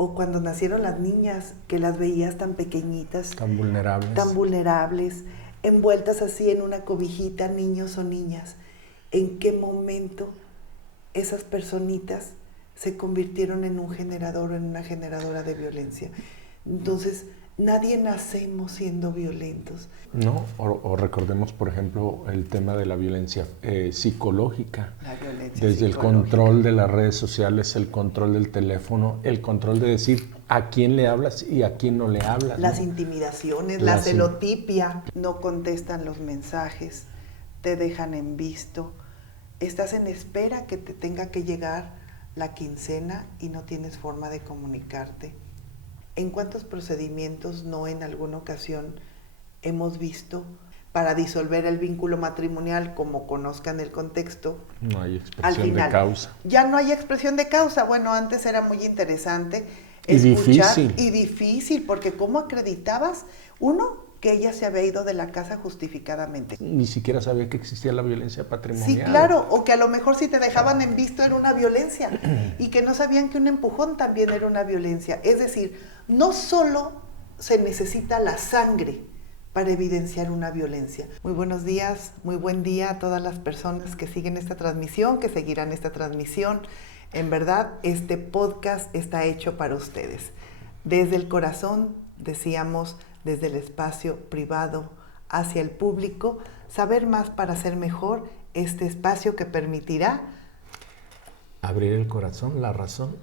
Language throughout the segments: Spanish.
o cuando nacieron las niñas, que las veías tan pequeñitas, tan vulnerables, envueltas así en una cobijita, niños o niñas. ¿En qué momento esas personitas se convirtieron en un generador o en una generadora de violencia? Entonces, nadie nacemos siendo violentos. No, o recordemos, por ejemplo, el tema de la violencia psicológica. La violencia desde psicológica. El control de las redes sociales, el control del teléfono, el control de decir a quién le hablas y a quién no le hablas. Las ¿no? intimidaciones, la celotipia, no contestan los mensajes, te dejan en visto, estás en espera que te tenga que llegar la quincena y no tienes forma de comunicarte. ¿En cuántos procedimientos no en alguna ocasión hemos visto para disolver el vínculo matrimonial, como conozcan el contexto? No hay expresión al final, de causa. Ya no hay expresión de causa. Bueno, antes era muy interesante escuchar. Y difícil, porque ¿cómo acreditabas? Uno, que ella se había ido de la casa justificadamente. Ni siquiera sabía que existía la violencia patrimonial. Sí, claro, o que a lo mejor si te dejaban en visto era una violencia y que no sabían que un empujón también era una violencia. Es decir, no solo se necesita la sangre para evidenciar una violencia. Muy buenos días, muy buen día a todas las personas que siguen esta transmisión, que seguirán esta transmisión. En verdad, este podcast está hecho para ustedes. Desde el corazón, decíamos, desde el espacio privado hacia el público, saber más para ser mejor, este espacio que permitirá abrir el corazón, la razón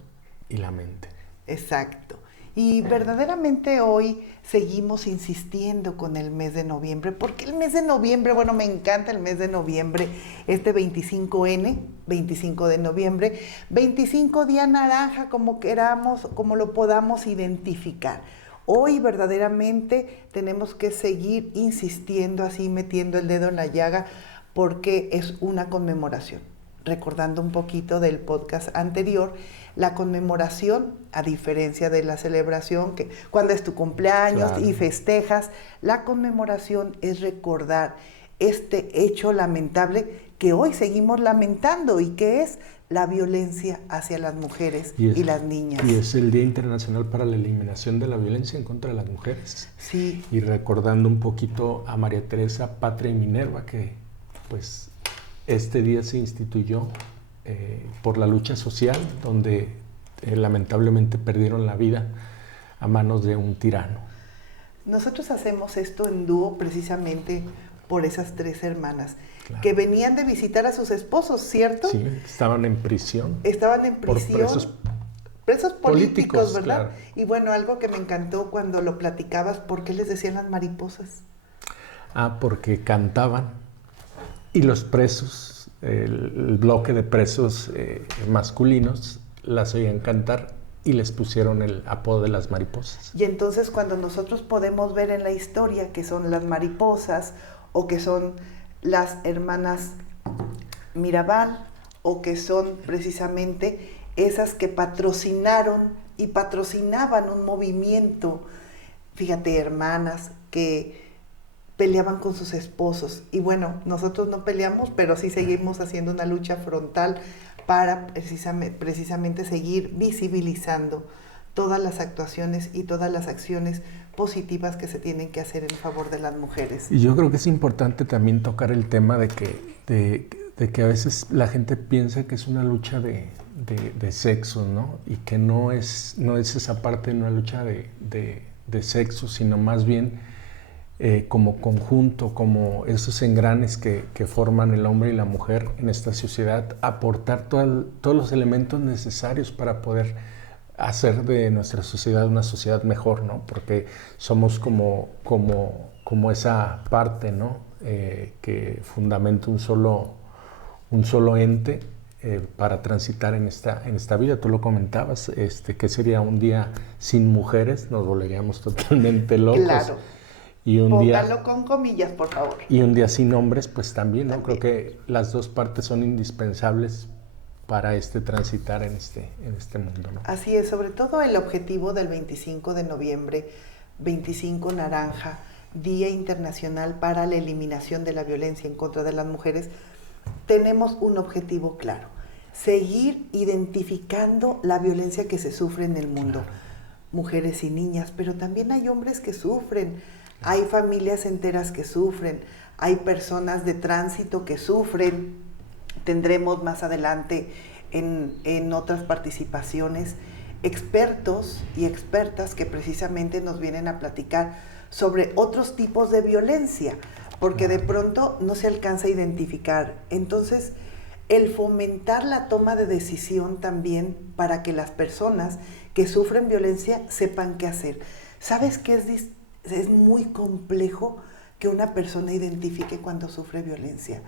y la mente. Exacto. Y verdaderamente hoy seguimos insistiendo con el mes de noviembre, porque el mes de noviembre, bueno, me encanta el mes de noviembre, este 25N, 25 de noviembre, 25 día naranja, como queramos, como lo podamos identificar. Hoy verdaderamente tenemos que seguir insistiendo así, metiendo el dedo en la llaga, porque es una conmemoración. Recordando un poquito del podcast anterior, la conmemoración, a diferencia de la celebración, que cuando es tu cumpleaños y festejas, la conmemoración es recordar este hecho lamentable que hoy seguimos lamentando y que es la violencia hacia las mujeres y las niñas. Y es el Día Internacional para la Eliminación de la Violencia en contra de las Mujeres. Sí. Y recordando un poquito a María Teresa, Patria y Minerva, que pues este día se instituyó por la lucha social, donde lamentablemente perdieron la vida a manos de un tirano. Nosotros hacemos esto en dúo precisamente por esas tres hermanas, claro, que venían de visitar a sus esposos, ¿cierto? Sí, estaban en prisión. Estaban en prisión. Por presos políticos, ¿verdad? Claro. Y bueno, algo que me encantó cuando lo platicabas, ¿por qué les decían las mariposas? Porque cantaban y los presos, el bloque de presos masculinos, las oían cantar y les pusieron el apodo de las mariposas. Y entonces cuando nosotros podemos ver en la historia que son las mariposas o que son las hermanas Mirabal o que son precisamente esas que patrocinaron y patrocinaban un movimiento, fíjate, hermanas que peleaban con sus esposos. Y bueno, nosotros no peleamos, pero sí seguimos haciendo una lucha frontal para precisamente seguir visibilizando todas las actuaciones y todas las acciones positivas que se tienen que hacer en favor de las mujeres. Y yo creo que es importante también tocar el tema de que a veces la gente piensa que es una lucha de sexo, ¿no? Y que no es esa parte de una lucha de sexo, sino más bien como conjunto, como esos engranes que forman el hombre y la mujer en esta sociedad, aportar todos los elementos necesarios para poder hacer de nuestra sociedad una sociedad mejor, ¿no? Porque somos como esa parte, ¿no? Que fundamenta un solo ente para transitar en esta vida. Tú lo comentabas, que sería un día sin mujeres, nos volveríamos totalmente locos. Claro. Y Póngalo con comillas, por favor. Y un día sin hombres, pues también, ¿no? Creo que las dos partes son indispensables para transitar en este mundo, ¿no? Así es, sobre todo el objetivo del 25 de noviembre, 25 naranja, Día Internacional para la Eliminación de la Violencia en contra de las Mujeres, tenemos un objetivo claro: seguir identificando la violencia que se sufre en el mundo. mujeres y niñas, pero también hay hombres que sufren, hay familias enteras que sufren, hay personas de tránsito que sufren. Tendremos más adelante en otras participaciones expertos y expertas que precisamente nos vienen a platicar sobre otros tipos de violencia, porque de pronto no se alcanza a identificar. Entonces, el fomentar la toma de decisión también para que las personas que sufren violencia sepan qué hacer. ¿Sabes qué es muy complejo que una persona identifique cuando sufre violencia?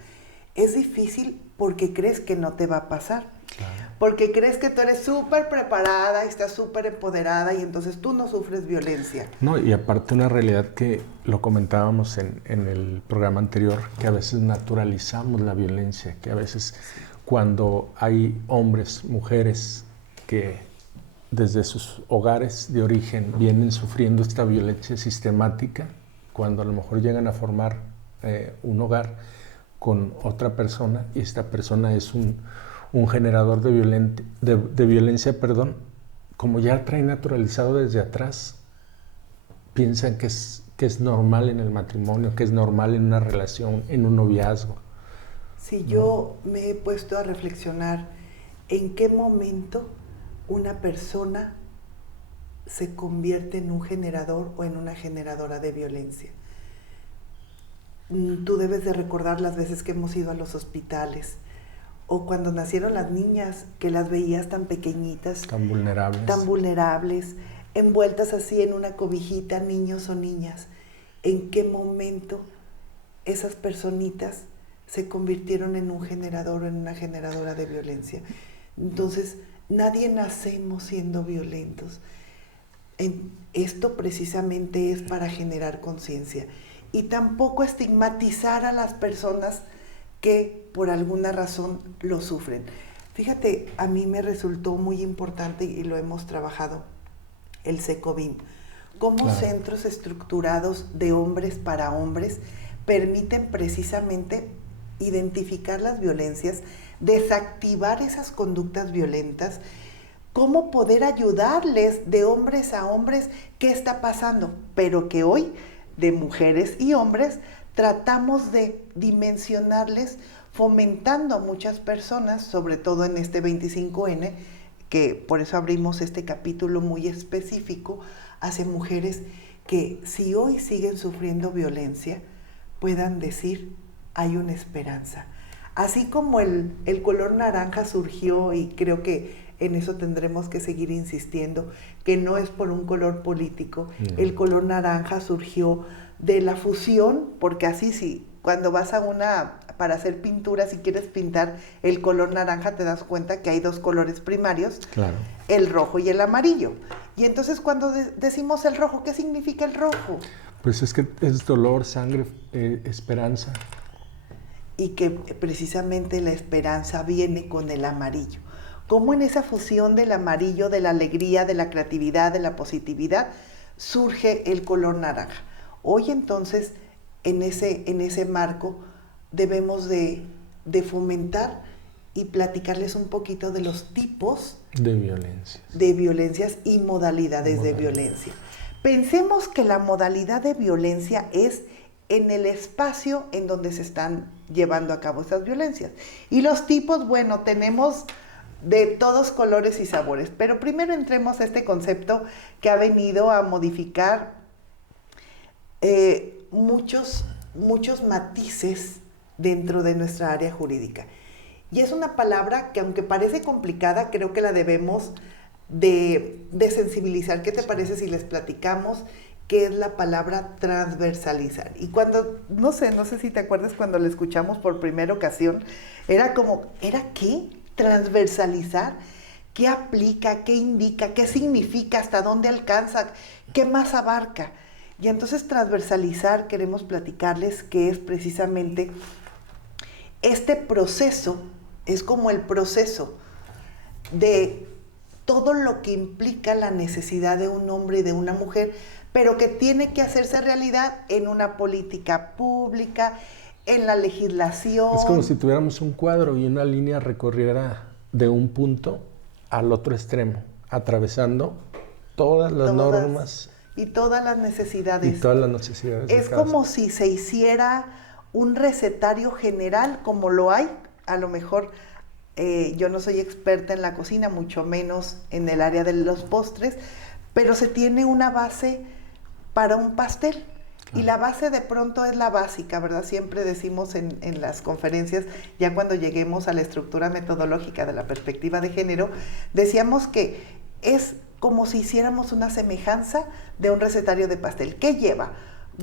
Es difícil porque crees que no te va a pasar. Claro. Porque crees que tú eres súper preparada y estás súper empoderada y entonces tú no sufres violencia. No, y aparte una realidad que lo comentábamos en el programa anterior, que a veces naturalizamos la violencia, que a veces cuando hay hombres, mujeres que desde sus hogares de origen vienen sufriendo esta violencia sistemática, cuando a lo mejor llegan a formar un hogar con otra persona y esta persona es un generador de violencia, como ya trae naturalizado desde atrás, piensan que es normal en el matrimonio, que es normal en una relación, en un noviazgo. Sí, yo me he puesto a reflexionar en qué momento una persona se convierte en un generador o en una generadora de violencia. Tú debes de recordar las veces que hemos ido a los hospitales o cuando nacieron las niñas, que las veías tan pequeñitas, tan vulnerables, envueltas así en una cobijita, niños o niñas. ¿En qué momento esas personitas se convirtieron en un generador o en una generadora de violencia? Entonces, nadie nacemos siendo violentos. Esto precisamente es para generar conciencia y tampoco estigmatizar a las personas que por alguna razón lo sufren. Fíjate, a mí me resultó muy importante y lo hemos trabajado, el SECOVIM, cómo centros estructurados de hombres para hombres permiten precisamente identificar las violencias, desactivar esas conductas violentas, cómo poder ayudarles de hombres a hombres qué está pasando, pero que hoy de mujeres y hombres tratamos de dimensionarles, fomentando a muchas personas, sobre todo en este 25N, que por eso abrimos este capítulo muy específico hacia mujeres que si hoy siguen sufriendo violencia, puedan decir, hay una esperanza. Así como el color naranja surgió, y creo que en eso tendremos que seguir insistiendo, que no es por un color político, el color naranja surgió de la fusión, porque así sí, cuando vas para hacer pintura, si quieres pintar el color naranja, te das cuenta que hay dos colores primarios, el rojo y el amarillo. Y entonces cuando decimos el rojo, ¿qué significa el rojo? Pues es que es dolor, sangre, esperanza. Y que precisamente la esperanza viene con el amarillo. Cómo en esa fusión del amarillo, de la alegría, de la creatividad, de la positividad, surge el color naranja. Hoy entonces, en ese marco, debemos de fomentar y platicarles un poquito de los tipos de violencias y modalidades de violencia. Pensemos que la modalidad de violencia es en el espacio en donde se están llevando a cabo estas violencias. Y los tipos, bueno, tenemos de todos colores y sabores, pero primero entremos a este concepto que ha venido a modificar muchos matices dentro de nuestra área jurídica. Y es una palabra que, aunque parece complicada, creo que la debemos de sensibilizar. ¿Qué te parece si les platicamos qué es la palabra transversalizar? Y cuando, no sé si te acuerdas cuando la escuchamos por primera ocasión, ¿era qué? Transversalizar. ¿Qué aplica? ¿Qué indica? ¿Qué significa? ¿Hasta dónde alcanza? ¿Qué más abarca? Y entonces transversalizar queremos platicarles que es precisamente este proceso, es como el proceso de todo lo que implica la necesidad de un hombre y de una mujer, pero que tiene que hacerse realidad en una política pública, en la legislación. Es como si tuviéramos un cuadro y una línea recorriera de un punto al otro extremo, atravesando todas las Todas. normas Y todas las necesidades. y todas las necesidades. Es como si se hiciera un recetario general, como lo hay. A lo mejor yo no soy experta en la cocina, mucho menos en el área de los postres, pero se tiene una base para un pastel. Y la base de pronto es la básica, ¿verdad? Siempre decimos en las conferencias, ya cuando lleguemos a la estructura metodológica de la perspectiva de género, decíamos que es como si hiciéramos una semejanza de un recetario de pastel. ¿Qué lleva?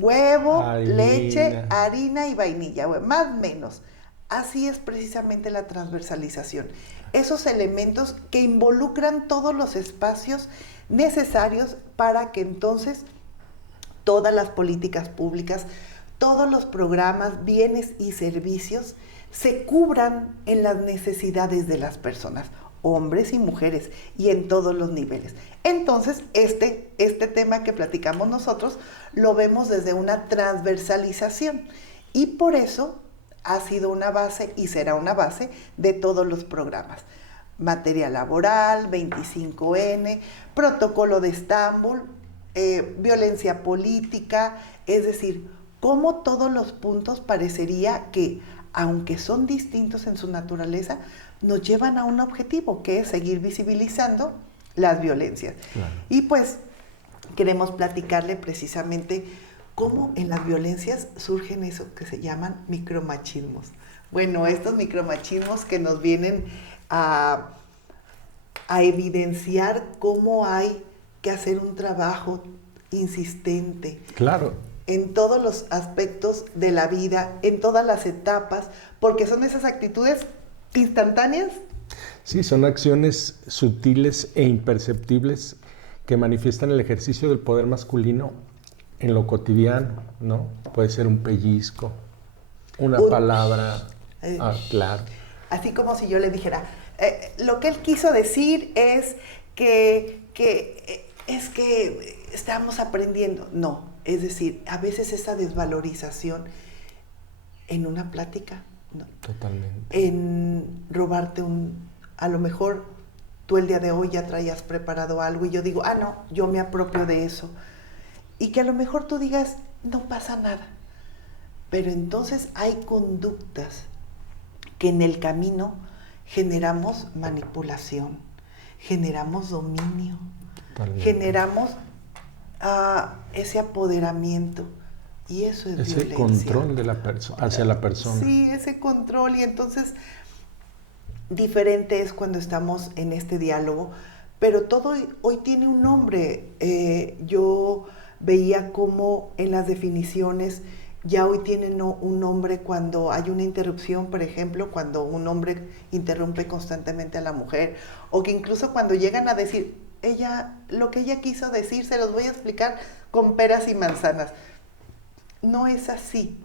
Huevo, leche, harina y vainilla, más o menos. Así es precisamente la transversalización. Esos elementos que involucran todos los espacios necesarios para que entonces todas las políticas públicas, todos los programas, bienes y servicios se cubran en las necesidades de las personas, hombres y mujeres, y en todos los niveles. Entonces, este tema que platicamos nosotros lo vemos desde una transversalización, y por eso ha sido una base y será una base de todos los programas. Materia laboral, 25N, Protocolo de Estambul, violencia política, es decir, cómo todos los puntos parecería que, aunque son distintos en su naturaleza, nos llevan a un objetivo, que es seguir visibilizando las violencias. Claro. Y pues queremos platicarle precisamente cómo en las violencias surgen eso que se llaman micromachismos. Bueno, estos micromachismos que nos vienen a evidenciar cómo hay que hacer un trabajo insistente. Claro. En todos los aspectos de la vida, en todas las etapas, porque son esas actitudes instantáneas. Sí, son acciones sutiles e imperceptibles que manifiestan el ejercicio del poder masculino en lo cotidiano, ¿no? Puede ser un pellizco, una palabra. Claro. Así como si yo le dijera, lo que él quiso decir es que estamos aprendiendo. No, es decir, a veces esa desvalorización en una plática, ¿no? Totalmente. En robarte a lo mejor tú el día de hoy ya traías preparado algo y yo digo, no, yo me apropio de eso. Y que a lo mejor tú digas, no pasa nada. Pero entonces hay conductas que en el camino generamos manipulación, generamos dominio, generamos ese apoderamiento, y eso es ese violencia. Control de la persona hacia la persona. Sí, ese control. Y entonces diferente es cuando estamos en este diálogo, pero todo hoy tiene un nombre. Yo veía cómo en las definiciones ya hoy tienen un nombre cuando hay una interrupción, por ejemplo, cuando un hombre interrumpe constantemente a la mujer, o que incluso cuando llegan a decir, lo que ella quiso decir, se los voy a explicar con peras y manzanas. No es así.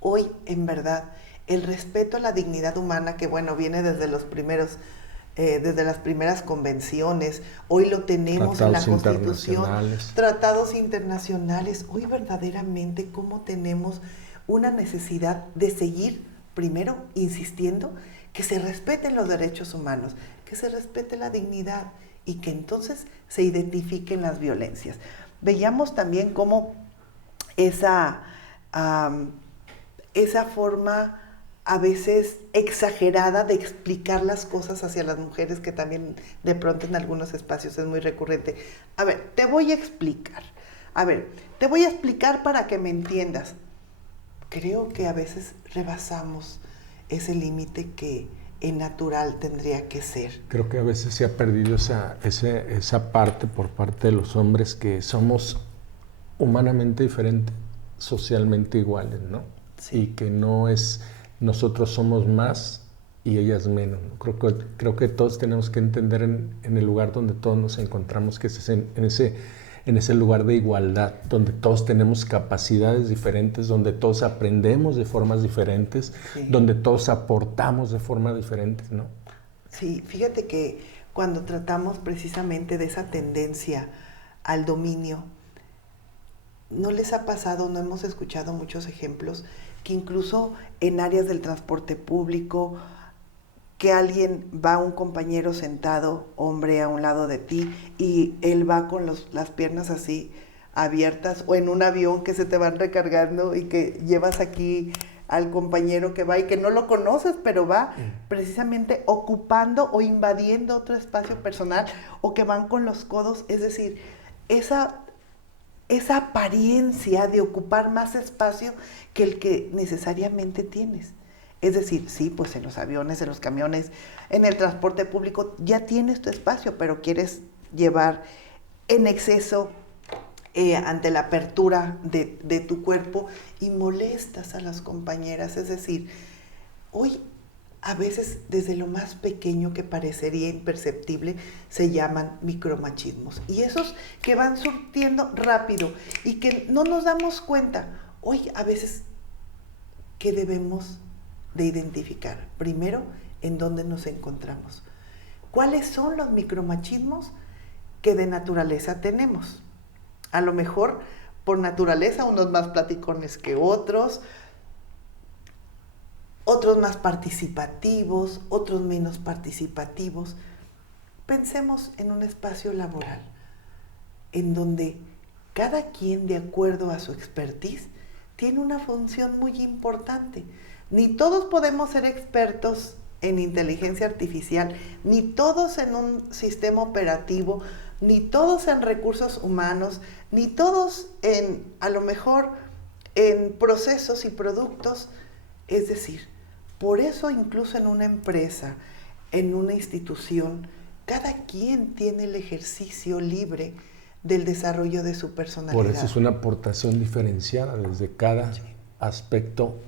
Hoy, en verdad, el respeto a la dignidad humana, que bueno, viene desde desde las primeras convenciones, hoy lo tenemos en la Constitución, tratados internacionales, hoy verdaderamente cómo tenemos una necesidad de seguir, primero, insistiendo que se respeten los derechos humanos, que se respete la dignidad y que entonces se identifiquen las violencias. Veíamos también cómo esa forma a veces exagerada de explicar las cosas hacia las mujeres, que también de pronto en algunos espacios es muy recurrente. A ver, te voy a explicar para que me entiendas. Creo que a veces rebasamos ese límite que en natural tendría que ser. Creo que a veces se ha perdido esa parte por parte de los hombres, que somos humanamente diferentes, socialmente iguales, ¿no? Sí. Y que no es nosotros somos más y ellas menos, ¿no? Creo que todos tenemos que entender en el lugar donde todos nos encontramos, que es en ese lugar de igualdad, donde todos tenemos capacidades diferentes, donde todos aprendemos de formas diferentes, sí, donde todos aportamos de formas diferentes, ¿no? Sí, fíjate que cuando tratamos precisamente de esa tendencia al dominio, ¿no les ha pasado, no hemos escuchado muchos ejemplos, que incluso en áreas del transporte público que alguien va, un compañero sentado, hombre, a un lado de ti, y él va con las piernas así abiertas, o en un avión que se te van recargando y que llevas aquí al compañero que va y que no lo conoces, pero va precisamente ocupando o invadiendo otro espacio personal, o que van con los codos, es decir, esa apariencia de ocupar más espacio que el que necesariamente tienes. Es decir, sí, pues en los aviones, en los camiones, en el transporte público, ya tienes tu espacio, pero quieres llevar en exceso ante la apertura de tu cuerpo y molestas a las compañeras. Es decir, hoy a veces desde lo más pequeño que parecería imperceptible se llaman micromachismos. Y esos que van surtiendo rápido y que no nos damos cuenta. Hoy a veces, ¿qué debemos de identificar? Primero, en dónde nos encontramos. ¿Cuáles son los micromachismos que de naturaleza tenemos? A lo mejor, por naturaleza, unos más platicones que otros más participativos, otros menos participativos. Pensemos en un espacio laboral, en donde cada quien, de acuerdo a su expertise, tiene una función muy importante. Ni todos podemos ser expertos en inteligencia artificial, ni todos en un sistema operativo, ni todos en recursos humanos, ni todos a lo mejor, en procesos y productos. Es decir, por eso incluso en una empresa, en una institución, cada quien tiene el ejercicio libre del desarrollo de su personalidad. Por eso es una aportación diferenciada desde cada aspecto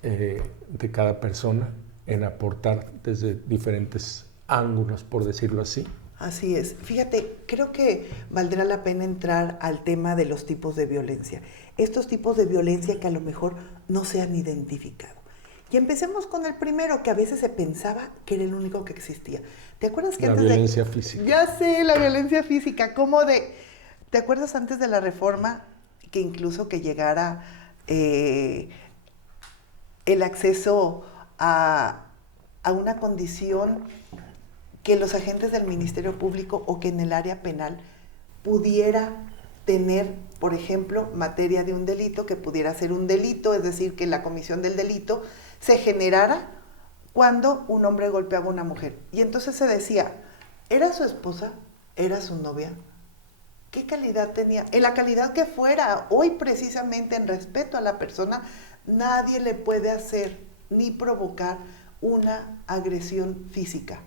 de cada persona, en aportar desde diferentes ángulos, por decirlo así. Así es. Fíjate, creo que valdrá la pena entrar al tema de los tipos de violencia. Estos tipos de violencia que a lo mejor no se han identificado. Y empecemos con el primero, que a veces se pensaba que era el único que existía. ¿Te acuerdas que la antes violencia física? Ya sé, la violencia física. ¿Te acuerdas antes de la reforma que incluso que llegara el acceso a una condición que los agentes del Ministerio Público o que en el área penal pudiera tener, por ejemplo, materia de un delito, que pudiera ser un delito, es decir, que la comisión del delito se generara cuando un hombre golpeaba a una mujer? Y entonces se decía, ¿era su esposa? ¿Era su novia? ¿Qué calidad tenía? En la calidad que fuera, hoy precisamente en respeto a la persona, nadie le puede hacer ni provocar una agresión física.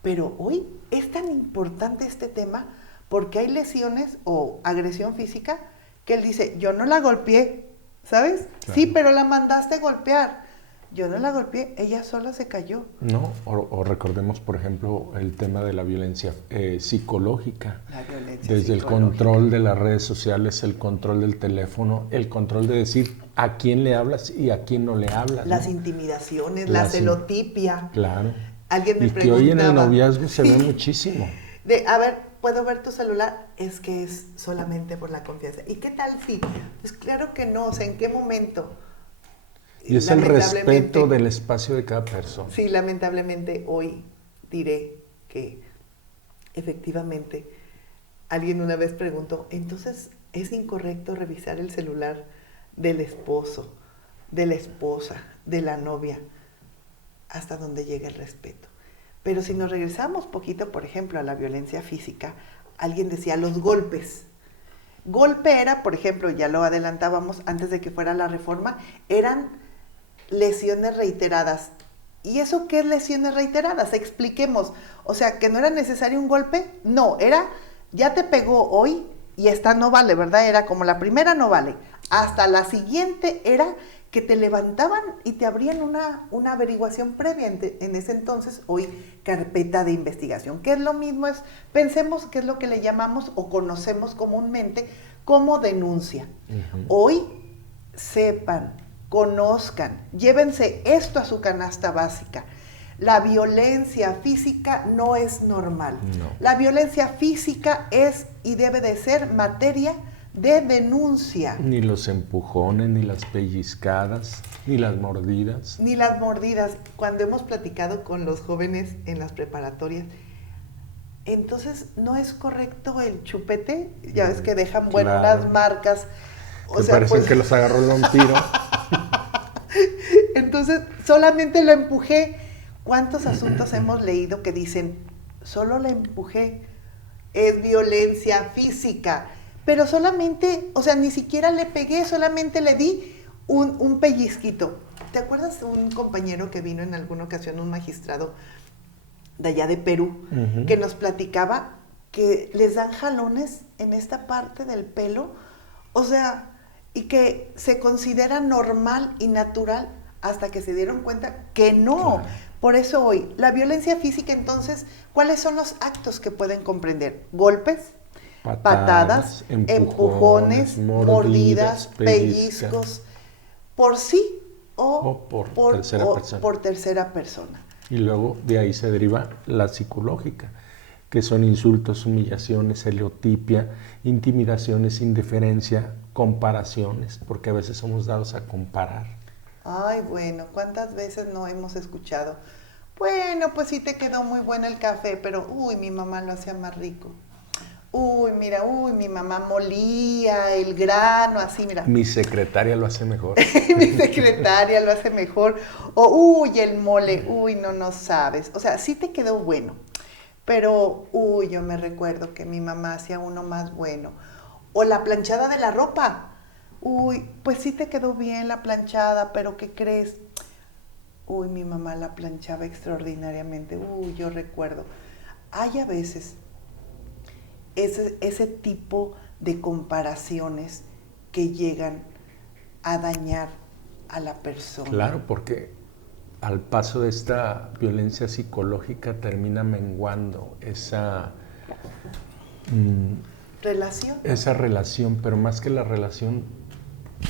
Pero hoy es tan importante este tema porque hay lesiones o agresión física que él dice, yo no la golpeé, ¿sabes? Claro. Sí, pero la mandaste golpear. Yo no la golpeé, ella sola se cayó. No, o recordemos, por ejemplo, el tema de la violencia psicológica. La violencia desde el control de las redes sociales, el control del teléfono, el control de decir a quién le hablas y a quién no le hablas. Las intimidaciones, la celotipia. Claro. Alguien me y preguntaba, que hoy en el noviazgo se ve muchísimo. A ver, ¿puedo ver tu celular? Es que es solamente por la confianza. ¿Y qué tal si? Pues claro que no, o sea, ¿en qué momento? Y es el respeto del espacio de cada persona. Sí, lamentablemente hoy diré que efectivamente alguien una vez preguntó, entonces ¿es incorrecto revisar el celular del esposo, de la esposa, de la novia? Hasta donde llega el respeto. Pero si nos regresamos poquito, por ejemplo, a la violencia física, alguien decía los golpes. Golpe era, por ejemplo, ya lo adelantábamos antes de que fuera la reforma, eran lesiones reiteradas. ¿Y eso qué es lesiones reiteradas? Expliquemos. O sea, que no era necesario un golpe. No, era, ya te pegó hoy y esta no vale, ¿verdad? Era como la primera no vale. Hasta la siguiente era que te levantaban y te abrían una averiguación previa, en ese entonces, hoy carpeta de investigación, que es lo mismo, pensemos que es lo que le llamamos o conocemos comúnmente como denuncia. Uh-huh. Hoy sepan, conozcan, llévense esto a su canasta básica. La violencia física no es normal. No. La violencia física es y debe de ser materia de denuncia. Ni los empujones, ni las pellizcadas, ni las mordidas. Ni las mordidas. Cuando hemos platicado con los jóvenes en las preparatorias, entonces no es correcto el chupete. Ya ves que dejan, bueno, Claro. unas marcas. Que parecen que los agarró el vampiro. Entonces, solamente lo empujé. ¿Cuántos asuntos hemos leído que dicen, solo la empujé? Es violencia física. Pero solamente, o sea, ni siquiera le pegué, solamente le di un pellizquito. ¿Te acuerdas de un compañero que vino en alguna ocasión, un magistrado de allá de Perú, que nos platicaba que les dan jalones en esta parte del pelo? O sea, y que se considera normal y natural hasta que se dieron cuenta que no. Claro. Por eso hoy, la violencia física, entonces, ¿cuáles son los actos que pueden comprender? Golpes, patadas, empujones, mordidas, pellizcos, por sí o por persona. por tercera persona. Y luego de ahí se deriva la psicológica, que son insultos, humillaciones, estereotipia, intimidaciones, indiferencia, comparaciones, porque a veces somos dados a comparar. Ay, bueno, ¿cuántas veces no hemos escuchado? Bueno, pues sí te quedó muy bueno el café, pero uy, mi mamá lo hacía más rico. Uy, mira, uy, mi mamá molía el grano, así, mira. Mi secretaria lo hace mejor. Mi secretaria lo hace mejor. O, uy, el mole, uy, no sabes. O sea, sí te quedó bueno. Pero, uy, yo me recuerdo que mi mamá hacía uno más bueno. O la planchada de la ropa. Uy, pues sí te quedó bien la planchada, pero ¿qué crees? Uy, mi mamá la planchaba extraordinariamente. Uy, yo recuerdo. Hay a veces ese tipo de comparaciones que llegan a dañar a la persona. Claro, porque al paso de esta violencia psicológica termina menguando esa relación, pero más que la relación,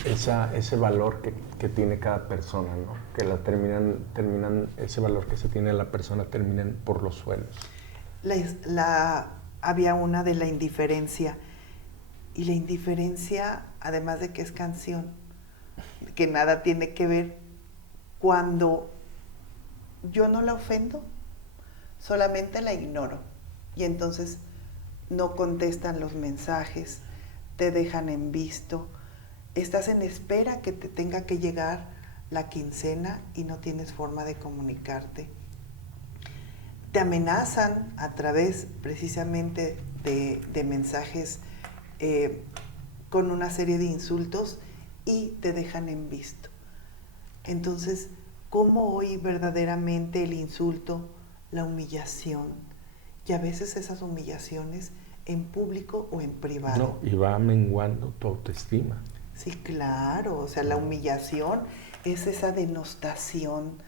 ese valor que tiene cada persona, ¿no? Que la terminan ese valor que se tiene la persona terminan por los suelos. Había una de la indiferencia, y la indiferencia, además de que es canción, que nada tiene que ver, cuando yo no la ofendo, solamente la ignoro, y entonces no contestan los mensajes, te dejan en visto, estás en espera que te tenga que llegar la quincena y no tienes forma de comunicarte. Te amenazan a través precisamente de mensajes con una serie de insultos y te dejan en visto. Entonces, ¿cómo hoy verdaderamente el insulto, la humillación, y a veces esas humillaciones en público o en privado? No, y va menguando tu autoestima. Sí, claro, o sea, la humillación es esa denostación,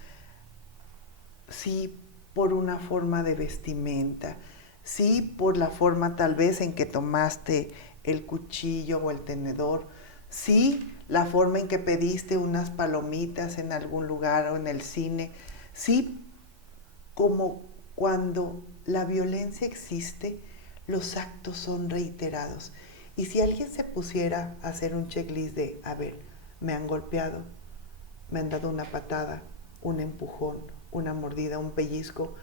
sí, por una forma de vestimenta, sí, por la forma tal vez en que tomaste el cuchillo o el tenedor, sí, la forma en que pediste unas palomitas en algún lugar o en el cine, sí, como cuando la violencia existe, los actos son reiterados. Y si alguien se pusiera a hacer un checklist de, a ver, me han golpeado, me han dado una patada, un empujón, una mordida, un pellizco,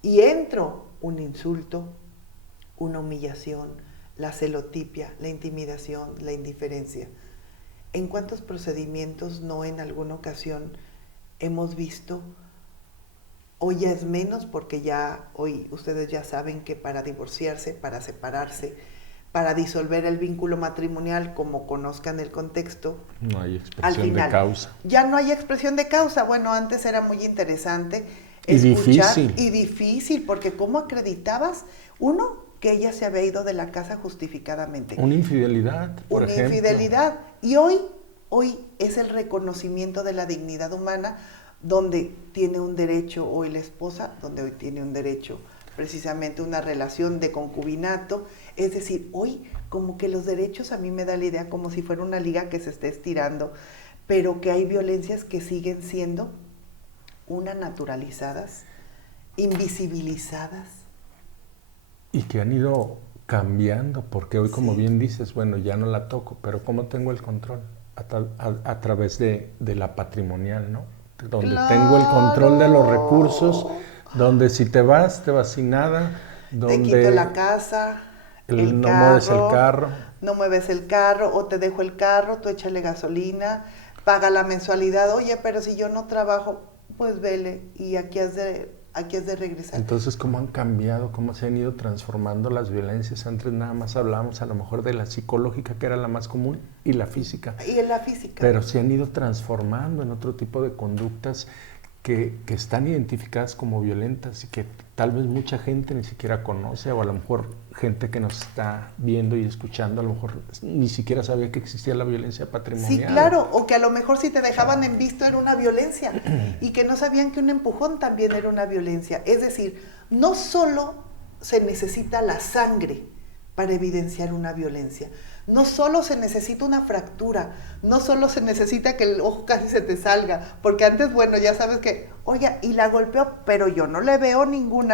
y entro un insulto, una humillación, la celotipia, la intimidación, la indiferencia. ¿En cuántos procedimientos no en alguna ocasión hemos visto? Hoy ya es menos porque ya hoy ustedes ya saben que para divorciarse, para separarse, para disolver el vínculo matrimonial, como conozcan el contexto, no hay expresión al final, de causa. Ya no hay expresión de causa. Bueno, antes era muy interesante escuchar y difícil, porque ¿cómo acreditabas? Uno, que ella se había ido de la casa justificadamente. Una infidelidad, por ejemplo. Una infidelidad. Y hoy es el reconocimiento de la dignidad humana, donde tiene un derecho hoy la esposa, donde hoy tiene un derecho precisamente una relación de concubinato. Es decir, hoy como que los derechos, a mí me da la idea como si fuera una liga que se esté estirando, pero que hay violencias que siguen siendo naturalizadas, invisibilizadas. Y que han ido cambiando, porque hoy, como bien dices, bueno, ya no la toco, pero ¿cómo tengo el control? A través de la patrimonial, ¿no? Donde tengo el control de los recursos, donde si te vas sin nada, te quito la donde casa, el no mueves el carro, carro. no mueves el carro, o te dejo el carro, tú échale gasolina, paga la mensualidad. Oye, pero si yo no trabajo, pues vele, y aquí has de regresar. Entonces, ¿cómo han cambiado? ¿Cómo se han ido transformando las violencias? Antes nada más hablábamos a lo mejor de la psicológica, que era la más común, y la física. Y en la física. Pero se han ido transformando en otro tipo de conductas que están identificadas como violentas y que tal vez mucha gente ni siquiera conoce, o a lo mejor gente que nos está viendo y escuchando a lo mejor ni siquiera sabía que existía la violencia patrimonial. Sí, claro, o que a lo mejor si te dejaban en visto era una violencia y que no sabían que un empujón también era una violencia. Es decir, no solo se necesita la sangre para evidenciar una violencia, no solo se necesita una fractura, no solo se necesita que el ojo casi se te salga, porque antes, bueno, ya sabes que, oiga, y la golpeó, pero yo no le veo ningún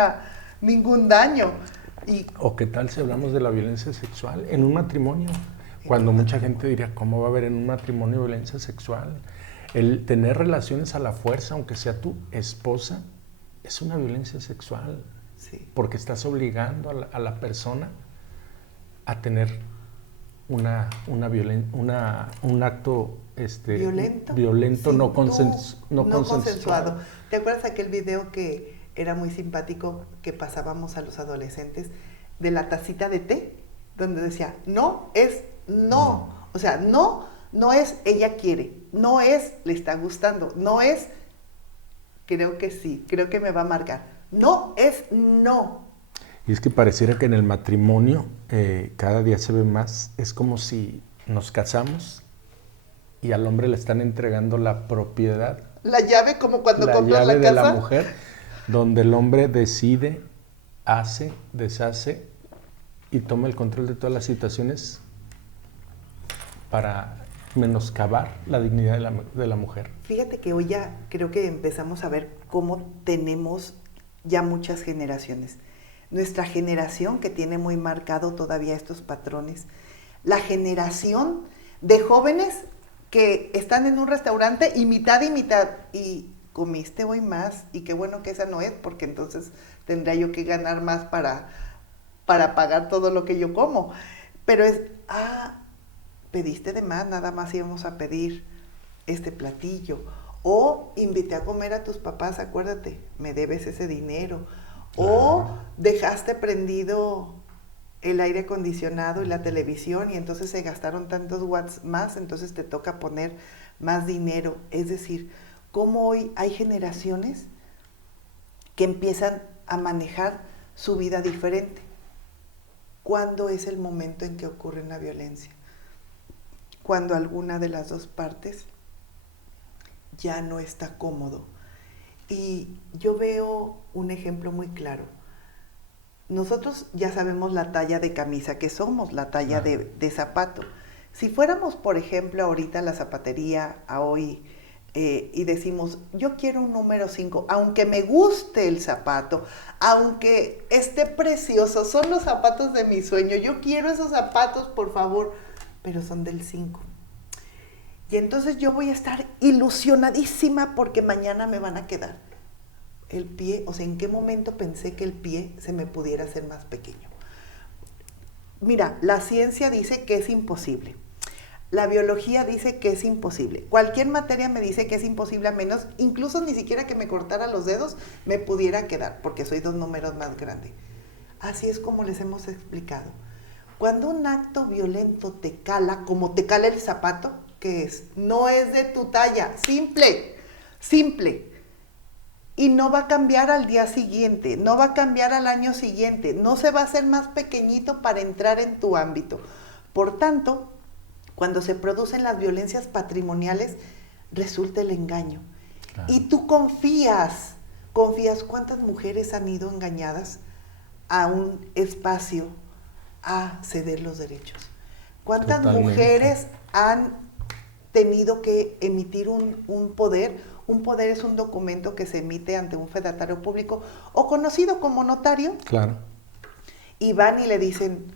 daño. ¿O qué tal si hablamos de la violencia sexual en un matrimonio? Cuando mucha gente diría, ¿cómo va a haber en un matrimonio violencia sexual? El tener relaciones a la fuerza, aunque sea tu esposa, es una violencia sexual. Sí. Porque estás obligando a la persona a tener un acto violento no consensuado. ¿Te acuerdas aquel video que era muy simpático que pasábamos a los adolescentes de la tacita de té? Donde decía, no es no. O sea, no es ella quiere, no es le está gustando, no es creo que sí, creo que me va a marcar. No es no. Y es que pareciera que en el matrimonio cada día se ve más, es como si nos casamos y al hombre le están entregando la propiedad. La llave, como cuando compras la casa. La llave de la mujer, donde el hombre decide, hace, deshace y toma el control de todas las situaciones para menoscabar la dignidad de la mujer. Fíjate que hoy ya creo que empezamos a ver cómo tenemos ya muchas generaciones. Nuestra generación, que tiene muy marcado todavía estos patrones, la generación de jóvenes que están en un restaurante y mitad, y comiste hoy más, y qué bueno que esa no es, porque entonces tendría yo que ganar más para pagar todo lo que yo como. Pero es, pediste de más, nada más íbamos a pedir este platillo. O invité a comer a tus papás, acuérdate, me debes ese dinero. O dejaste prendido el aire acondicionado y la televisión y entonces se gastaron tantos watts más, entonces te toca poner más dinero. Es decir, cómo hoy hay generaciones que empiezan a manejar su vida diferente. ¿Cuándo es el momento en que ocurre una violencia? Cuando alguna de las dos partes ya no está cómodo. Y yo veo un ejemplo muy claro. Nosotros ya sabemos la talla de camisa que somos, la talla de zapato. Si fuéramos, por ejemplo, ahorita a la zapatería, a hoy, y decimos, yo quiero un número 5, aunque me guste el zapato, aunque esté precioso, son los zapatos de mi sueño, yo quiero esos zapatos, por favor, pero son del 5. Y entonces yo voy a estar ilusionadísima porque mañana me van a quedar. El pie, o sea, ¿en qué momento pensé que el pie se me pudiera hacer más pequeño? Mira, la ciencia dice que es imposible. La biología dice que es imposible. Cualquier materia me dice que es imposible, a menos, incluso ni siquiera que me cortara los dedos, me pudiera quedar, porque soy 2 números más grande. Así es como les hemos explicado. Cuando un acto violento te cala, como te cala el zapato, ¿qué es? No es de tu talla, simple. Y no va a cambiar al día siguiente, no va a cambiar al año siguiente, no se va a hacer más pequeñito para entrar en tu ámbito. Por tanto, cuando se producen las violencias patrimoniales, resulta el engaño. Claro. Y tú confías. ¿Cuántas mujeres han ido engañadas a un espacio a ceder los derechos? ¿Cuántas mujeres han tenido que emitir un poder? Un poder es un documento que se emite ante un fedatario público o conocido como notario. Claro. Y van y le dicen,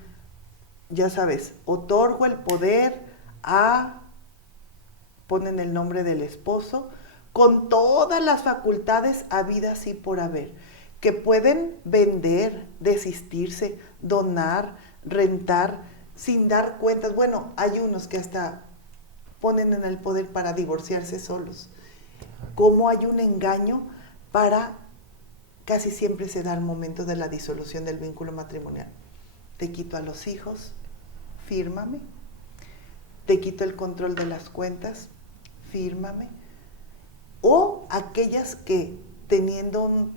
ya sabes, otorgo el poder a, ponen el nombre del esposo, con todas las facultades habidas y por haber, que pueden vender, desistirse, donar, rentar, sin dar cuentas. Bueno, hay unos que hasta ponen en el poder para divorciarse solos. Cómo hay un engaño para, casi siempre se da el momento de la disolución del vínculo matrimonial. Te quito a los hijos, fírmame. Te quito el control de las cuentas, fírmame. O aquellas que teniendo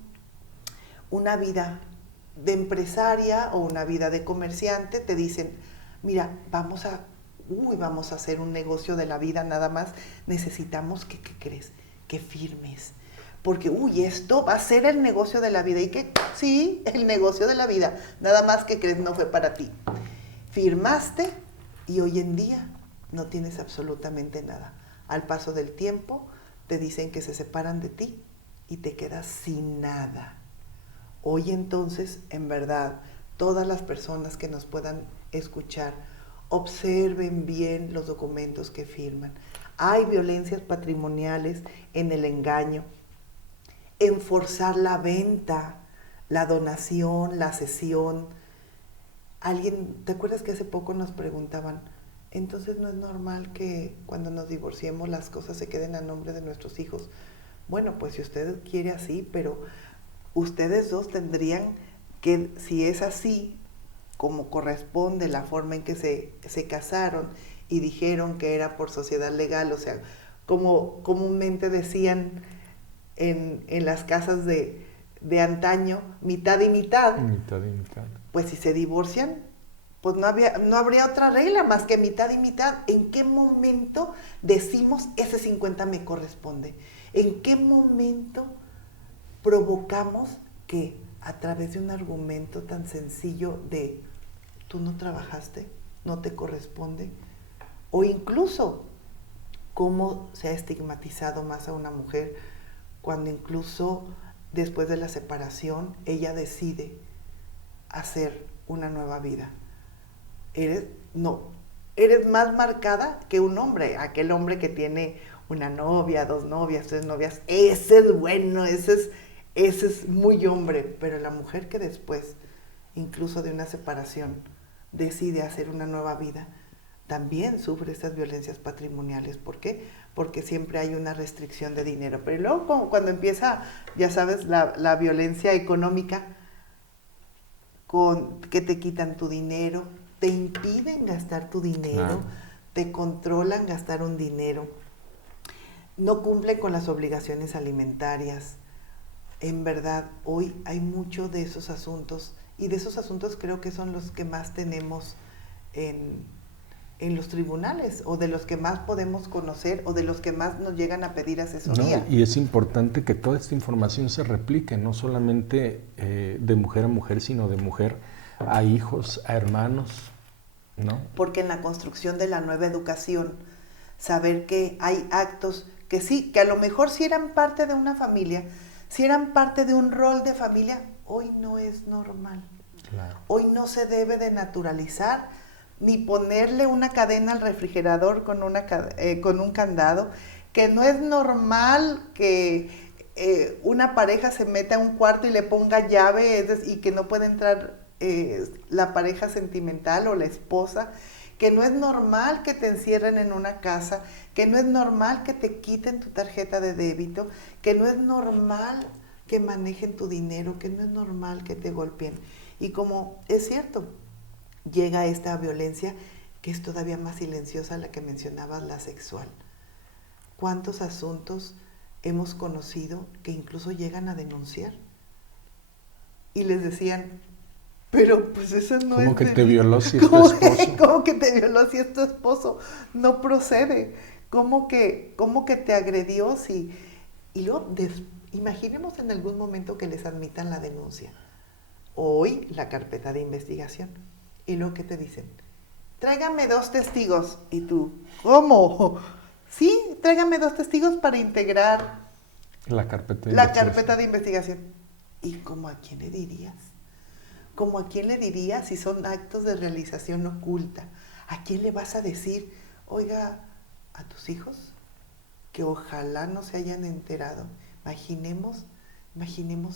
una vida de empresaria o una vida de comerciante te dicen, mira, vamos a hacer un negocio de la vida, nada más necesitamos que, ¿qué crees? Que firmes. Porque, esto va a ser el negocio de la vida. Y que, sí, el negocio de la vida, nada más que crees no fue para ti. Firmaste y hoy en día no tienes absolutamente nada. Al paso del tiempo te dicen que se separan de ti y te quedas sin nada. Hoy entonces, en verdad, todas las personas que nos puedan escuchar, observen bien los documentos que firman. Hay violencias patrimoniales en el engaño, en forzar la venta, la donación, la cesión. ¿Te acuerdas que hace poco nos preguntaban, entonces no es normal que cuando nos divorciemos las cosas se queden a nombre de nuestros hijos? Bueno, pues si usted quiere así, pero ustedes dos tendrían que, si es así, como corresponde la forma en que se casaron y dijeron que era por sociedad legal, o sea, como comúnmente decían en las casas de antaño, mitad y mitad. Mitad y mitad. Pues si se divorcian, pues no habría otra regla más que mitad y mitad. ¿En qué momento decimos ese 50 me corresponde? ¿En qué momento provocamos que a través de un argumento tan sencillo de tú no trabajaste, no te corresponde? O incluso cómo se ha estigmatizado más a una mujer cuando incluso después de la separación ella decide hacer una nueva vida. Eres más marcada que un hombre, aquel hombre que tiene una novia, 2 novias, 3 novias, ese es bueno, ese es muy hombre, pero la mujer que después, incluso de una separación, decide hacer una nueva vida, también sufre estas violencias patrimoniales. ¿Por qué? Porque siempre hay una restricción de dinero. Pero luego cuando empieza, ya sabes, la violencia económica, con que te quitan tu dinero, te impiden gastar tu dinero, te controlan gastar un dinero, no cumplen con las obligaciones alimentarias. En verdad, hoy hay mucho de esos asuntos, y de esos asuntos creo que son los que más tenemos en los tribunales, o de los que más podemos conocer, o de los que más nos llegan a pedir asesoría. Y es importante que toda esta información se replique, no solamente de mujer a mujer, sino de mujer a hijos, a hermanos, ¿no? Porque en la construcción de la nueva educación, saber que hay actos que sí, que a lo mejor sí eran parte de una familia, si eran parte de un rol de familia, hoy no es normal. Claro. Hoy no se debe de naturalizar, ni ponerle una cadena al refrigerador con un candado, que no es normal que una pareja se meta a un cuarto y le ponga llave y que no puede entrar la pareja sentimental o la esposa, que no es normal que te encierren en una casa, que no es normal que te quiten tu tarjeta de débito, que no es normal que manejen tu dinero, que no es normal que te golpeen. Y como es cierto, llega esta violencia que es todavía más silenciosa, la que mencionabas, la sexual. ¿Cuántos asuntos hemos conocido que incluso llegan a denunciar? Y les decían, pero pues eso no es... ¿Cómo que te violó si es tu esposo? ¿Cómo que te violó si es tu esposo? No procede. ¿Cómo que te agredió si...? Y luego, imaginemos en algún momento que les admitan la denuncia. Hoy, la carpeta de investigación. Y luego, ¿qué te dicen? Tráigame 2 testigos. Y tú, ¿cómo? Sí, tráigame 2 testigos para integrar la carpeta de investigación. ¿Y cómo a quién le dirías? como a quién le dirías si son actos de realización oculta. ¿A quién le vas a decir, oiga, a tus hijos, que ojalá no se hayan enterado? Imaginemos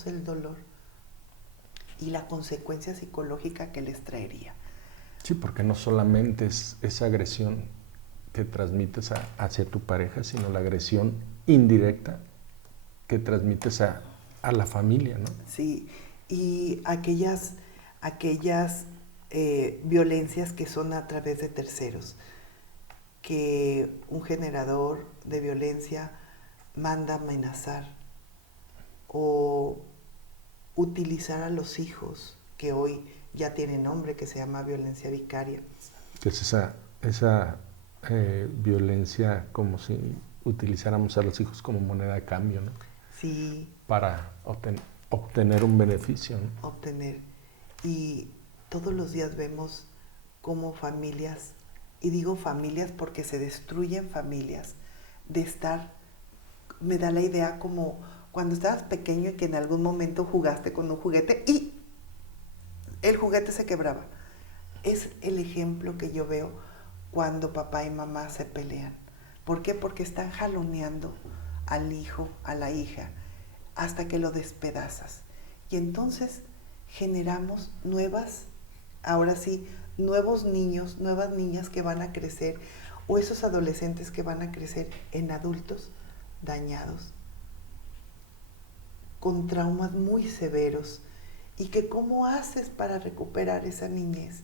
el dolor y la consecuencia psicológica que les traería. Sí, porque no solamente es esa agresión que transmites hacia tu pareja, sino la agresión indirecta que transmites a la familia, ¿no? Sí, y aquellas violencias que son a través de terceros, que un generador de violencia manda amenazar o utilizar a los hijos, que hoy ya tiene nombre, que se llama violencia vicaria. Que es esa violencia como si utilizáramos a los hijos como moneda de cambio, ¿no? Sí. Para obtener un beneficio, ¿no? Obtener. Y todos los días vemos cómo familias, y digo familias porque se destruyen familias, de estar, me da la idea como cuando estabas pequeño y que en algún momento jugaste con un juguete y el juguete se quebraba. Es el ejemplo que yo veo cuando papá y mamá se pelean. ¿Por qué? Porque están jaloneando al hijo, a la hija, hasta que lo despedazas. Y entonces generamos nuevos niños, nuevas niñas que van a crecer, o esos adolescentes que van a crecer en adultos dañados, con traumas muy severos. Y que ¿cómo haces para recuperar esa niñez?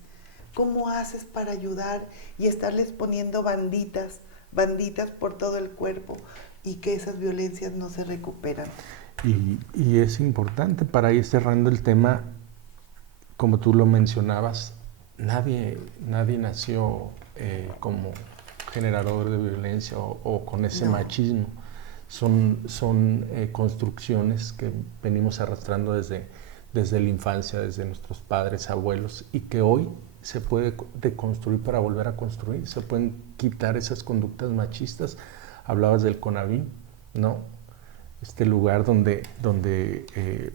¿Cómo haces para ayudar y estarles poniendo banditas por todo el cuerpo y que esas violencias no se recuperan? Y es importante para ir cerrando el tema, como tú lo mencionabas, nadie nació como generador de violencia o con ese machismo. Son construcciones que venimos arrastrando desde la infancia, desde nuestros padres, abuelos, y que hoy se puede deconstruir para volver a construir. Se pueden quitar esas conductas machistas. Hablabas del CONAVIM, ¿no? Este lugar donde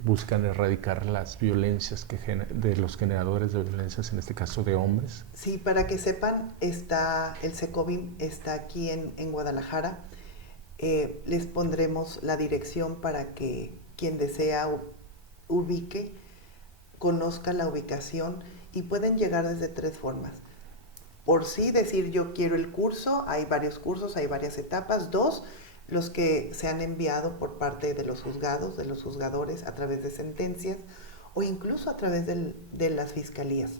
buscan erradicar las violencias de los generadores de violencias, en este caso de hombres. Sí, para que sepan, el CECOVIM está aquí en Guadalajara. Les pondremos la dirección para que quien desea ubique, conozca la ubicación, y pueden llegar desde 3 formas. Por sí decir yo quiero el curso, hay varios cursos, hay varias etapas. 2, los que se han enviado por parte de los juzgados, de los juzgadores, a través de sentencias o incluso a través de las fiscalías.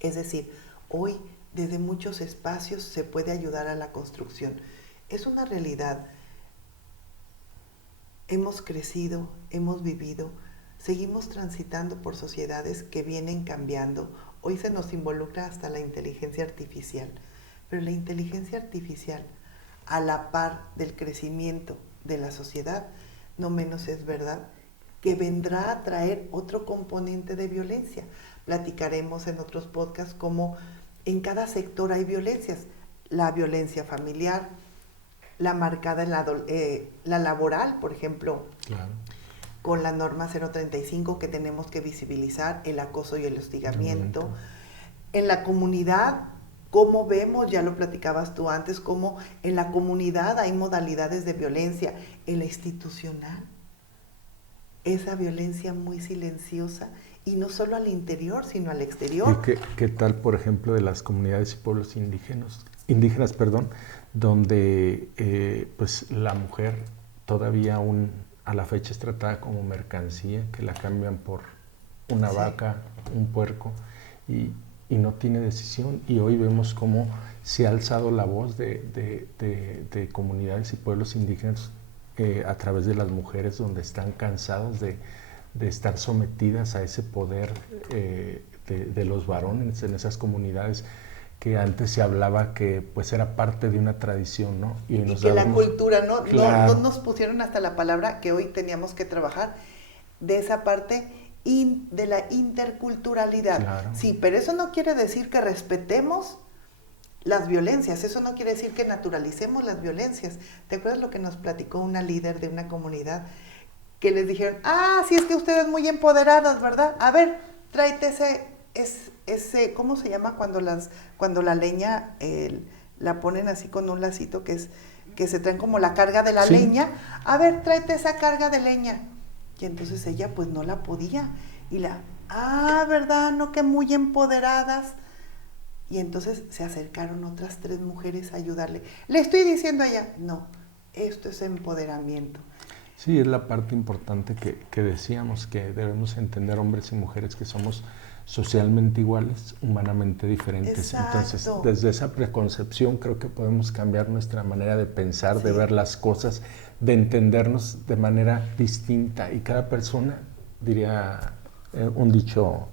Es decir, hoy desde muchos espacios se puede ayudar a la construcción. Es una realidad. Hemos crecido, hemos vivido, seguimos transitando por sociedades que vienen cambiando. Hoy se nos involucra hasta la inteligencia artificial, pero la inteligencia artificial, a la par del crecimiento de la sociedad, no menos es verdad que vendrá a traer otro componente de violencia. Platicaremos en otros podcasts cómo en cada sector hay violencias. La violencia familiar, la marcada en la laboral, por ejemplo, claro, con la norma 035 que tenemos que visibilizar, el acoso y el hostigamiento. En la comunidad, cómo vemos, ya lo platicabas tú antes, cómo en la comunidad hay modalidades de violencia. En la institucional, esa violencia muy silenciosa, y no solo al interior, sino al exterior. ¿Qué tal, por ejemplo, de las comunidades y pueblos indígenas, donde pues la mujer todavía a la fecha es tratada como mercancía, que la cambian por una vaca, un puerco, y no tiene decisión? Y hoy vemos cómo se ha alzado la voz de comunidades y pueblos indígenas a través de las mujeres, donde están cansadas de estar sometidas a ese poder de los varones en esas comunidades, que antes se hablaba que pues era parte de una tradición, ¿no? Y que la cultura, ¿no? Claro. No nos pusieron hasta la palabra que hoy teníamos que trabajar, de esa parte de la interculturalidad. Claro. Sí, pero eso no quiere decir que respetemos las violencias, eso no quiere decir que naturalicemos las violencias. ¿Te acuerdas lo que nos platicó una líder de una comunidad? Que les dijeron, sí, es que ustedes muy empoderadas, ¿verdad? A ver, tráete ese, ¿cómo se llama cuando la leña la ponen así con un lacito que se traen como la carga de la Sí. leña? A ver, tráete esa carga de leña. Y entonces ella pues no la podía. ¿Verdad? No, que muy empoderadas. Y entonces se acercaron otras 3 mujeres a ayudarle. Le estoy diciendo a ella, no, esto es empoderamiento. Sí, es la parte importante que decíamos, que debemos entender hombres y mujeres que somos socialmente iguales, humanamente diferentes. Entonces, Exacto. desde esa preconcepción creo que podemos cambiar nuestra manera de pensar, de Sí. ver las cosas, de entendernos de manera distinta. Y cada persona, diría un dicho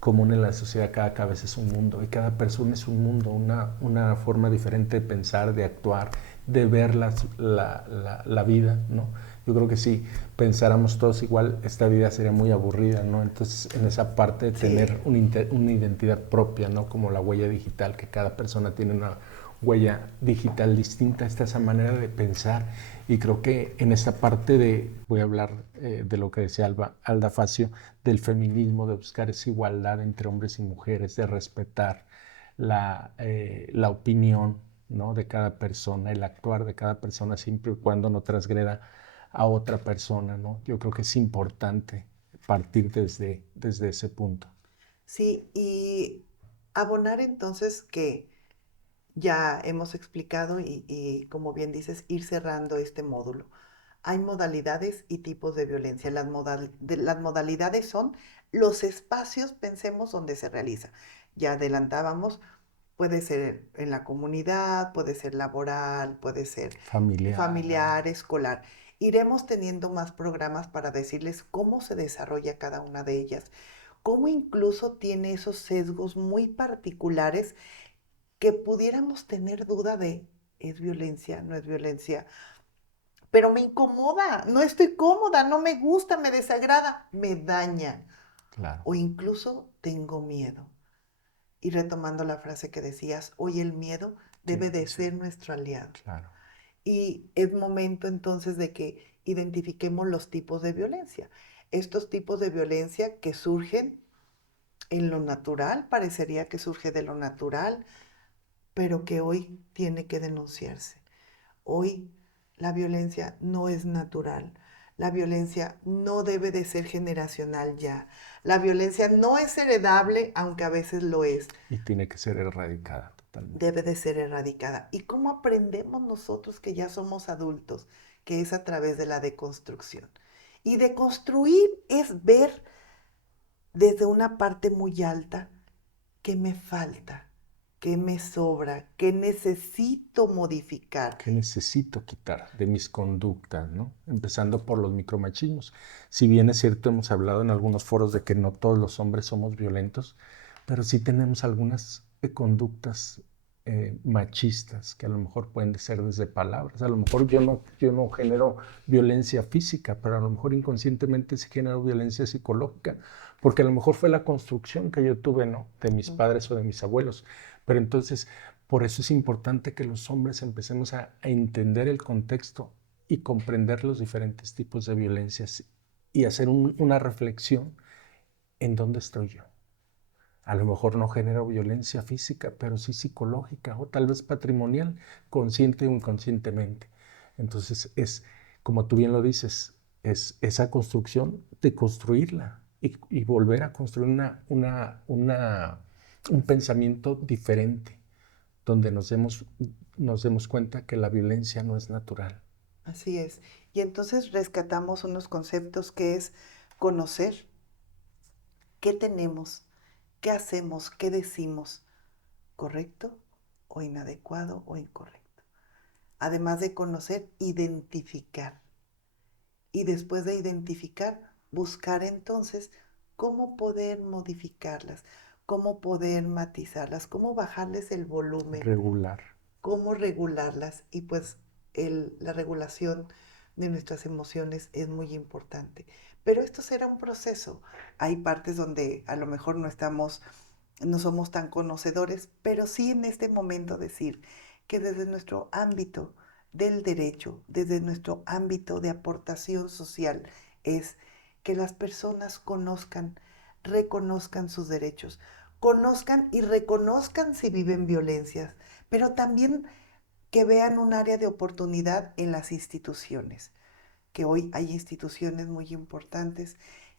común en la sociedad, cada cabeza es un mundo y cada persona es un mundo, una forma diferente de pensar, de actuar, de ver la vida, ¿no? Yo creo que si pensáramos todos igual, esta vida sería muy aburrida, ¿no? Entonces, en esa parte de tener una identidad propia, ¿no? Como la huella digital, que cada persona tiene una huella digital distinta, está esa manera de pensar. Y creo que en esta parte voy a hablar de lo que decía Alda Facio, del feminismo, de buscar esa igualdad entre hombres y mujeres, de respetar la opinión, ¿no? De cada persona, el actuar de cada persona siempre y cuando no transgreda a otra persona, ¿no? Yo creo que es importante partir desde ese punto. Sí, y abonar entonces que ya hemos explicado y como bien dices, ir cerrando este módulo. Hay modalidades y tipos de violencia. Las modalidades son los espacios, pensemos, donde se realiza. Ya adelantábamos, puede ser en la comunidad, puede ser laboral, puede ser familiar, escolar. Iremos teniendo más programas para decirles cómo se desarrolla cada una de ellas, cómo incluso tiene esos sesgos muy particulares que pudiéramos tener duda de, ¿es violencia? ¿No es violencia? Pero me incomoda, no estoy cómoda, no me gusta, me desagrada, me daña. Claro. O incluso tengo miedo. Y retomando la frase que decías, hoy el miedo debe de ser nuestro aliado. Claro. Y es momento entonces de que identifiquemos los tipos de violencia. Estos tipos de violencia que surgen en lo natural, parecería que surge de lo natural, pero que hoy tiene que denunciarse. Hoy la violencia no es natural. La violencia no debe de ser generacional ya. La violencia no es heredable, aunque a veces lo es. Y tiene que ser erradicada totalmente. Debe de ser erradicada. ¿Y cómo aprendemos nosotros que ya somos adultos? Que es a través de la deconstrucción. Y deconstruir es ver desde una parte muy alta qué me falta, qué me sobra, qué necesito modificar. ¿Qué necesito quitar de mis conductas, ¿no? Empezando por los micromachismos. Si bien es cierto, hemos hablado en algunos foros de que no todos los hombres somos violentos, pero sí tenemos algunas conductas machistas que a lo mejor pueden ser desde palabras. A lo mejor yo no genero violencia física, pero a lo mejor inconscientemente sí genero violencia psicológica, porque a lo mejor fue la construcción que yo tuve, ¿no? De mis padres o de mis abuelos. Pero entonces, por eso es importante que los hombres empecemos a entender el contexto y comprender los diferentes tipos de violencias y hacer una reflexión en dónde estoy yo. A lo mejor no genero violencia física, pero sí psicológica o tal vez patrimonial, consciente o inconscientemente. Entonces como tú bien lo dices, es esa construcción de construirla y volver a construir un pensamiento diferente, donde nos demos cuenta que la violencia no es natural. Así es. Y entonces rescatamos unos conceptos que es conocer qué tenemos, qué hacemos, qué decimos, correcto o inadecuado o incorrecto. Además de conocer, identificar. Y después de identificar, buscar entonces cómo poder modificarlas, cómo poder matizarlas, cómo bajarles el volumen, Regular. cómo regularlas. Y pues la regulación de nuestras emociones es muy importante. Pero esto será un proceso. Hay partes donde a lo mejor no somos tan conocedores, pero sí en este momento decir que desde nuestro ámbito del derecho, desde nuestro ámbito de aportación social, es que las personas conozcan reconozcan sus derechos, conozcan y reconozcan si viven violencias, pero también que vean un área de oportunidad en las instituciones, que hoy hay instituciones muy importantes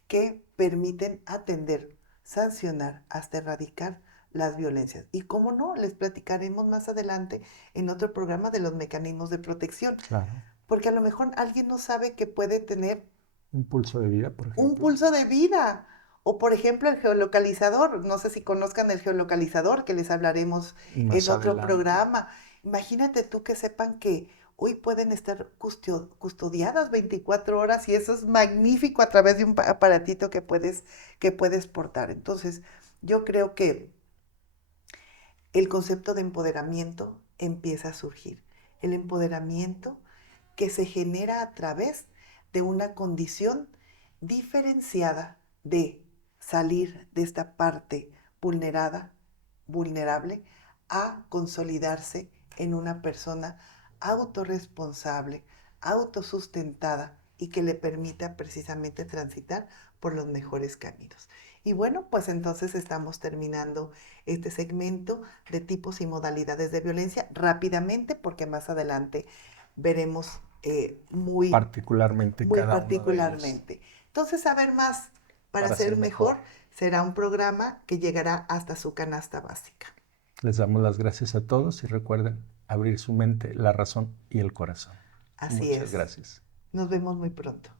que permiten atender, sancionar, hasta erradicar las violencias. Y cómo no, les platicaremos más adelante en otro programa de los mecanismos de protección, Claro. porque a lo mejor alguien no sabe que puede tener Un pulso de vida, por un ejemplo. pulso de vida. O por ejemplo el geolocalizador, no sé si conozcan el geolocalizador, que les hablaremos Más en otro adelante. programa. Imagínate tú que sepan que hoy pueden estar custodiadas 24 horas y eso es magnífico a través de un aparatito que puedes portar. Entonces, yo creo que el concepto de empoderamiento empieza a surgir. El empoderamiento que se genera a través de una condición diferenciada de salir de esta parte vulnerable, a consolidarse en una persona autorresponsable, autosustentada y que le permita precisamente transitar por los mejores caminos. Y bueno, pues entonces estamos terminando este segmento de tipos y modalidades de violencia rápidamente porque más adelante veremos Particularmente muy cada uno de ellos. particularmente. Entonces, saber más para Para ser ser mejor mejor. será un programa que llegará hasta su canasta básica. Les damos las gracias a todos y recuerden abrir su mente, la razón y el corazón. Así Muchas es. gracias. Nos vemos muy pronto.